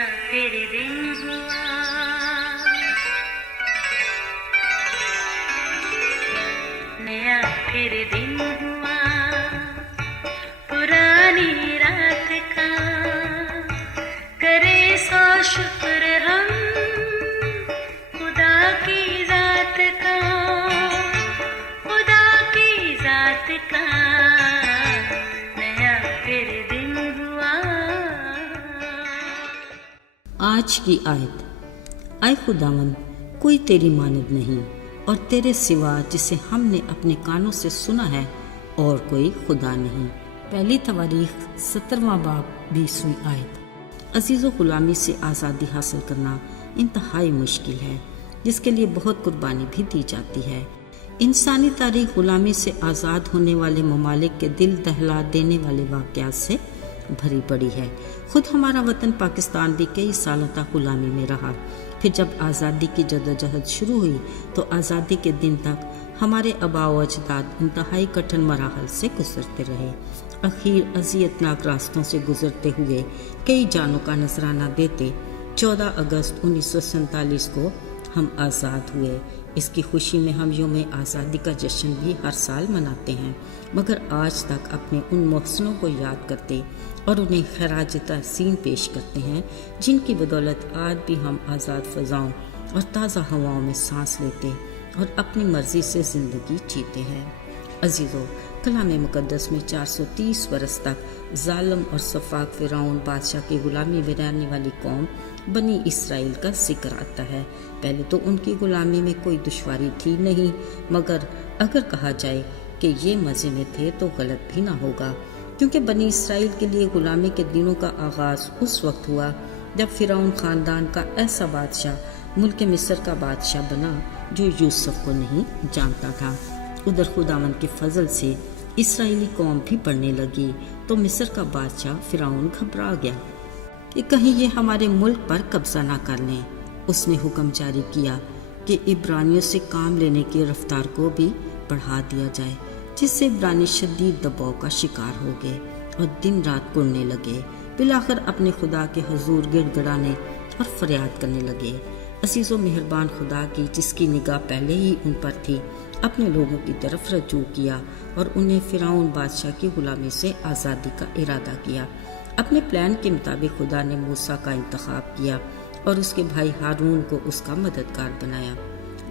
फिर दिन हुआ, नया फिर दिन हुआ, पुरानी रात का करे सो शुक्र हम खुदा की जात का, खुदा की जात का नया फिर दिन हुआ। आज की आयत। आए खुदावन, कोई तेरी मानद नहीं और तेरे सिवा जिसे हमने अपने कानों से सुना है और कोई खुदा नहीं। पहली तवारीख 17वां बाब 20वीं आयत। अजीज़ो, गुलामी से आज़ादी हासिल करना इंतहाई मुश्किल है, जिसके लिए बहुत कुर्बानी भी दी जाती है। इंसानी तारीख गुलामी से आज़ाद होने वाले ममालिक के दिल दहला देने वाले वाक़यात से भरी पड़ी है। खुद हमारा वतन पाकिस्तान भी कई सालों तक गुलामी में रहा। फिर जब आज़ादी की जदोजहद शुरू हुई तो आज़ादी के दिन तक हमारे आबाओ अजदाद इंतहाई कठिन मराहल से गुजरते रहे। आखिर अज़ियतनाक रास्तों से गुजरते हुए कई जानों का नजराना देते 14 अगस्त 1947 को हम आज़ाद हुए। इसकी खुशी में हम यौम आज़ादी का जश्न भी हर साल मनाते हैं, मगर आज तक अपने उन मोहसिनों को याद करते और उन्हें खराज तहसीन पेश करते हैं जिनकी बदौलत आज भी हम आज़ाद फ़ज़ाओं और ताज़ा हवाओं में सांस लेते और अपनी मर्ज़ी से ज़िंदगी जीते हैं। अज़ीज़ों, कलाम मुक़द्दस में 430 बरस तक ज़ालिम और सफ़ाक फ़िरौन बादशाह की ग़ुलामी में रहने वाली कौम बनी इसराइल का जिक्र आता है। पहले तो उनकी ग़ुलामी में कोई दुश्वारी थी नहीं, मगर अगर कहा जाए कि ये मज़े में थे तो गलत भी ना होगा, क्योंकि बनी इसराइल के लिए ग़ुलामी के दिनों का आगाज़ उस वक्त हुआ जब फ़िरौन ख़ानदान का ऐसा बादशाह मुल्क मिस्र का बादशाह बना जो यूसुफ को नहीं जानता था। उधर खुदावन के फजल से इसराइली कौम भी बढ़ने लगी तो मिस्र का बादशाह फ़िरौन घबरा गया कि कहीं ये हमारे मुल्क पर कब्जा ना कर लें। उसने हुक्म जारी किया कि इब्रानियों से काम लेने की रफ्तार को भी बढ़ा दिया जाए, जिससे इब्रानी शदीद दबाव का शिकार हो गए और दिन रात कुड़ने लगे। बिलाखिर अपने खुदा के हुजूर गिड़गिड़ाने और फरियाद करने लगे। असीज़ो, मेहरबान खुदा की जिसकी निगाह पहले ही उन पर थी, अपने लोगों की तरफ रजू किया और उन्हें फ़िरौन बादशाह की गुलामी से आज़ादी का इरादा किया। अपने प्लान के मुताबिक खुदा ने मूसा का इंतखाब किया और उसके भाई हारून को उसका मददगार बनाया।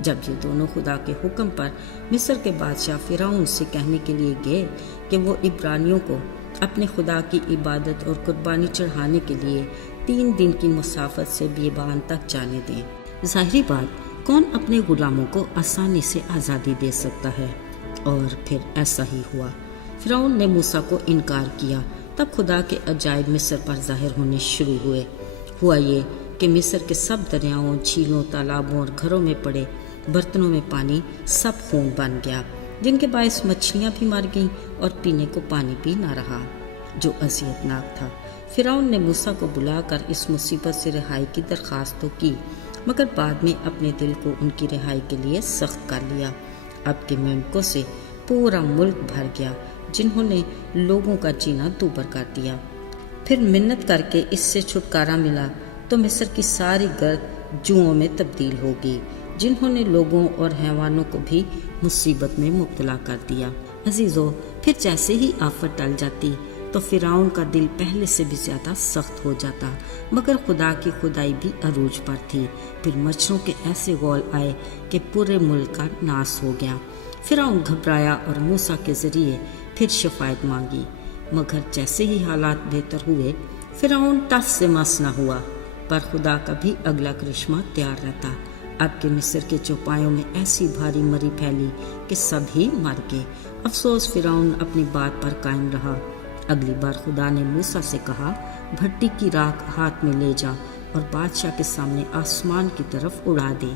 जब ये दोनों खुदा के हुक्म पर मिस्र के बादशाह फ़िरौन से कहने के लिए गए कि वो इब्रानियों को अपने खुदा की इबादत और कुर्बानी चढ़ाने के लिए 3 दिन की मुसाफत से बियाबान तक जाने दें, ज़ाहिरी बात, कौन अपने गुलामों को आसानी से आज़ादी दे सकता है। और फिर ऐसा ही हुआ। फ़िरौन ने मूसा को इनकार किया। तब खुदा के अजायब मिस्र पर ज़ाहिर होने शुरू हुए। हुआ ये कि मिस्र के सब दरियाओं, झीलों, तालाबों और घरों में पड़े बर्तनों में पानी सब खून बन गया, जिनके बायस मछलियाँ भी मर गईं और पीने को पानी भी ना रहा, जो अज़ियतनाक था। फ़िरौन ने मूसा को बुलाकर इस मुसीबत से रिहाई की दरख्वास्त तो की, मगर बाद में अपने दिल को उनकी रिहाई के लिए सख्त कर लिया। अब के मेंढकों से पूरा मुल्क भर गया, जिन्होंने लोगों का जीना दूभर कर दिया। फिर मिन्नत करके इससे छुटकारा मिला तो मिस्र की सारी गर्द जुओं में तब्दील होगी, जिन्होंने लोगों और हैवानों को भी मुसीबत में मुब्तला कर दिया। अजीज़ों, फिर जैसे ही आफत टल जाती तो फ़िरौन का दिल पहले से भी ज़्यादा सख्त हो जाता, मगर खुदा की खुदाई भी अरूज पर थी। फिर मच्छरों के ऐसे गौल आए कि पूरे मुल्क का नाश हो गया। फ़िरौन घबराया और मूसा के ज़रिए फिर शफायत मांगी, मगर जैसे ही हालात बेहतर हुए फ़िरौन टस से मस न हुआ, पर खुदा का भी अगला करिश्मा तैयार रहता। अब के मिस्र के चौपायों में ऐसी भारी मरी फैली कि सब ही मर गए। अफसोस फ़िरौन अपनी बात पर कायम रहा। अगली बार खुदा ने मूसा से कहा, भट्टी की राख हाथ में ले जा और बादशाह के सामने आसमान की तरफ उड़ा दे।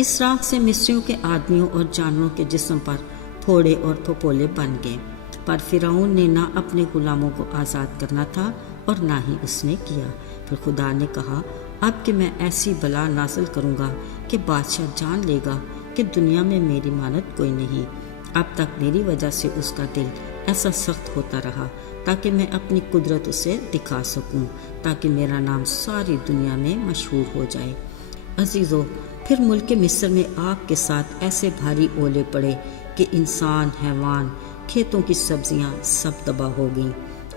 इस राख से मिस्रियों के आदमियों और जानवरों के जिस्म पर फोड़े और फपोले बन गए। पर फ़िरौन ने ना अपने गुलामों को आज़ाद करना था और ना ही उसने किया। फिर खुदा ने कहा, अब कि मैं ऐसी बला नाज़िल करूँगा कि बादशाह जान लेगा कि दुनिया में मेरी मानद कोई नहीं। अब तक मेरी वजह से उसका दिल ऐसा सख्त होता रहा تاکہ میں اپنی قدرت اسے دکھا سکوں، تاکہ میرا نام ساری دنیا میں مشہور ہو جائے۔ عزیزو، پھر ملک مصر میں آگ کے ساتھ ایسے بھاری اولے پڑے کہ انسان، حیوان، کھیتوں کی سبزیاں سب تباہ ہو گئیں۔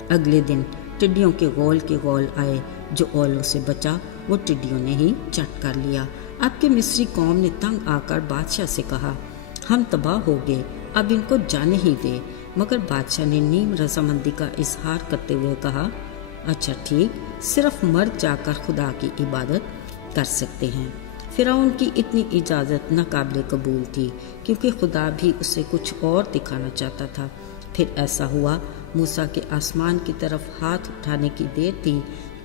اگلے دن ٹڈیوں کے غول آئے، جو اولوں سے بچا وہ ٹڈیوں نے ہی چٹ کر لیا۔ اب کے مصری قوم نے تنگ آ کر بادشاہ سے کہا، ہم تباہ ہو گئے، اب ان کو جانے ہی دے۔ مگر بادشاہ نے نیم رضامندی کا اظہار کرتے ہوئے کہا، اچھا ٹھیک، صرف مرد جا کر خدا کی عبادت کر سکتے ہیں۔ فرعون کی اتنی اجازت ناقابل قبول تھی، کیونکہ خدا بھی اسے کچھ اور دکھانا چاہتا تھا۔ پھر ایسا ہوا، موسیٰ کے آسمان کی طرف ہاتھ اٹھانے کی دیر تھی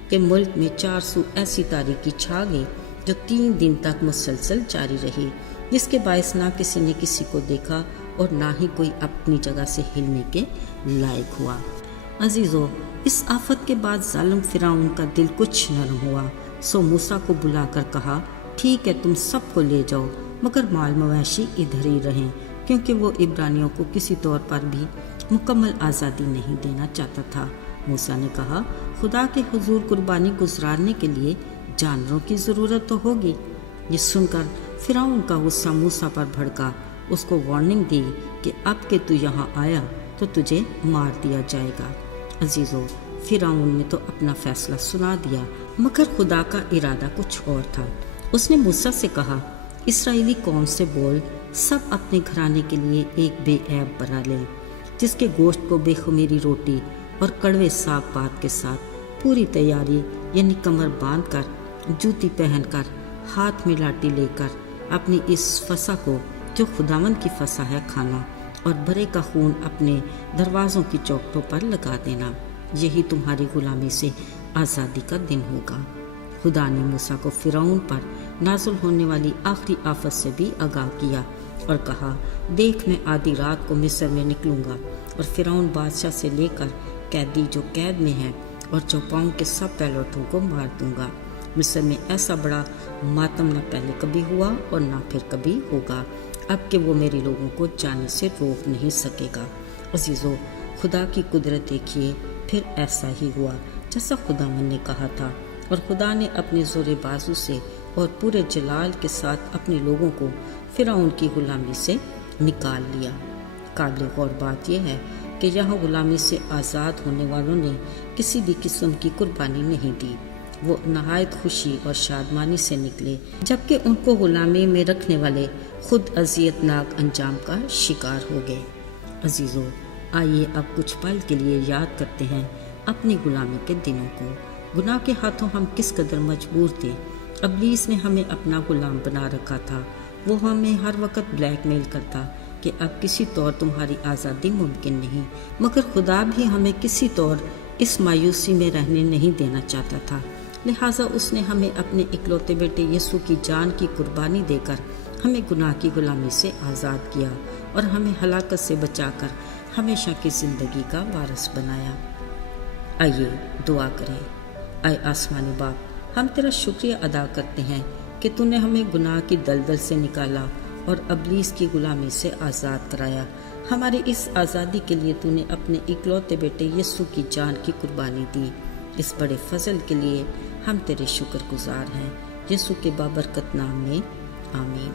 کہ ملک میں 4 سو ایسی تاریکی چھا گئی جو 3 دن تک مسلسل جاری رہی، جس کے باعث نہ کسی نے کسی کو دیکھا اور نہ ہی کوئی اپنی جگہ سے ہلنے کے لائق ہوا۔ عزیزو، اس آفت کے بعد ظالم فرعون کا دل کچھ نرم ہوا، سو موسیٰ کو بلا کر کہا، ٹھیک ہے، تم سب کو لے جاؤ، مگر مال مویشی ادھر ہی رہیں، کیونکہ وہ عبرانیوں کو کسی طور پر بھی مکمل آزادی نہیں دینا چاہتا تھا۔ موسیٰ نے کہا، خدا کے حضور قربانی گزارنے کے لیے جانوروں کی ضرورت تو ہوگی۔ یہ سن کر فرعون کا غصہ موسیٰ پر بھڑکا، اس کو وارننگ دی کہ اب کہ تو یہاں آیا تو تجھے مار دیا جائے گا۔ عزیزو، فرعون نے تو اپنا فیصلہ سنا دیا، مگر خدا کا ارادہ کچھ اور تھا۔ اس نے موسیٰ سے کہا، اسرائیلی قوم سے بول، سب اپنے گھرانے کے لیے ایک بے عیب بنا لیں، جس کے گوشت کو بے خمیری روٹی اور کڑوے ساگ پات کے ساتھ پوری تیاری، یعنی کمر باندھ کر، جوتی پہن کر، ہاتھ میں لاٹھی لے کر، اپنی اس فسح کو جو خداوند کی فسح ہے کھانا، اور برے کا خون اپنے دروازوں کی چوکھٹوں پر لگا دینا۔ یہی تمہاری غلامی سے آزادی کا دن ہوگا۔ خدا نے موسیٰ کو فرعون پر نازل ہونے والی آخری آفت سے بھی آگاہ کیا اور کہا، دیکھ، میں آدھی رات کو مصر میں نکلوں گا اور فرعون بادشاہ سے لے کر قیدی جو قید میں ہیں اور چوپاؤں کے سب پیلوٹوں کو مار دوں گا۔ مصر میں ایسا بڑا ماتم نہ پہلے کبھی ہوا اور نہ پھر کبھی ہوگا، اب کہ وہ میرے لوگوں کو جانے سے روک نہیں سکے گا۔ عزیزو، خدا کی قدرت دیکھیے، پھر ایسا ہی ہوا جیسا خداوند نے کہا تھا، اور خدا نے اپنے زور بازو سے اور پورے جلال کے ساتھ اپنے لوگوں کو فرعون کی غلامی سے نکال لیا۔ قابل غور بات یہ ہے کہ یہاں غلامی سے آزاد ہونے والوں نے کسی بھی قسم کی قربانی نہیں دی، وہ نہایت خوشی اور شادمانی سے نکلے، جبکہ ان کو غلامی میں رکھنے والے خود اذیت ناک انجام کا شکار ہو گئے۔ عزیزو، آئیے اب کچھ پل کے لیے یاد کرتے ہیں اپنی غلامی کے دنوں کو۔ گناہ کے ہاتھوں ہم کس قدر مجبور تھے۔ ابلیس نے ہمیں اپنا غلام بنا رکھا تھا، وہ ہمیں ہر وقت بلیک میل کرتا کہ اب کسی طور تمہاری آزادی ممکن نہیں، مگر خدا بھی ہمیں کسی طور اس مایوسی میں رہنے نہیں دینا چاہتا تھا، لہٰذا اس نے ہمیں اپنے اکلوتے بیٹے یسوع کی جان کی قربانی دے کر ہمیں گناہ کی غلامی سے آزاد کیا اور ہمیں ہلاکت سے بچا کر ہمیشہ کی زندگی کا وارث بنایا۔ آئیے دعا کریں۔ اے آسمانی باپ، ہم تیرا شکریہ ادا کرتے ہیں کہ تو نے ہمیں گناہ کی دلدل سے نکالا اور ابلیس کی غلامی سے آزاد کرایا۔ ہماری اس آزادی کے لیے تو نے اپنے اکلوتے بیٹے یسوع کی جان کی قربانی دی۔ اس بڑے فضل کے لیے ہم تیرے شکر گزار ہیں، یسوع کے بابرکت نام میں، آمین۔